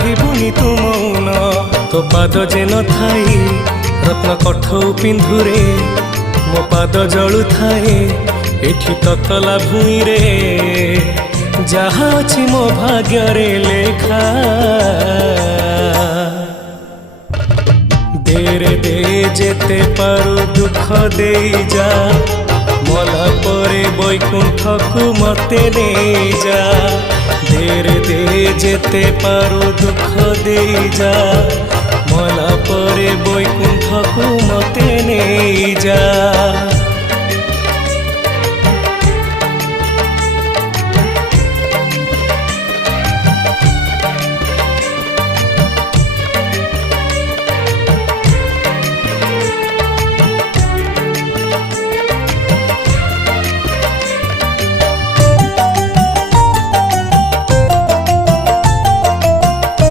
କହିବୁନି ତୁ ମୌନ ତୋ ପାଦ ଯେ ନଥାଇ ରତ୍ନ କଠଉ ପିନ୍ଧୁରେ ମୋ ପାଦ ଜଳୁଥାଏ ଏଠି ତତଲା ଭୂଇଁରେ ଯାହା ଅଛି ମୋ ଭାଗ୍ୟରେ ଲେଖା ଦେରେ ଦେ ଯେତେ ପାରୁ ଦୁଃଖ ଦେଇ ଯା ମଲା ପରେ ବୈକୁଣ୍ଠକୁ ମତେ ନେଇଯା ଦେରେ ଦେ ଯେତେ ପାରୁ ଦୁଃଖ ଦେଇ ଯା ମଲା ପରେ ବୈକୁଣ୍ଠକୁ ମତେ ନେଇଯା।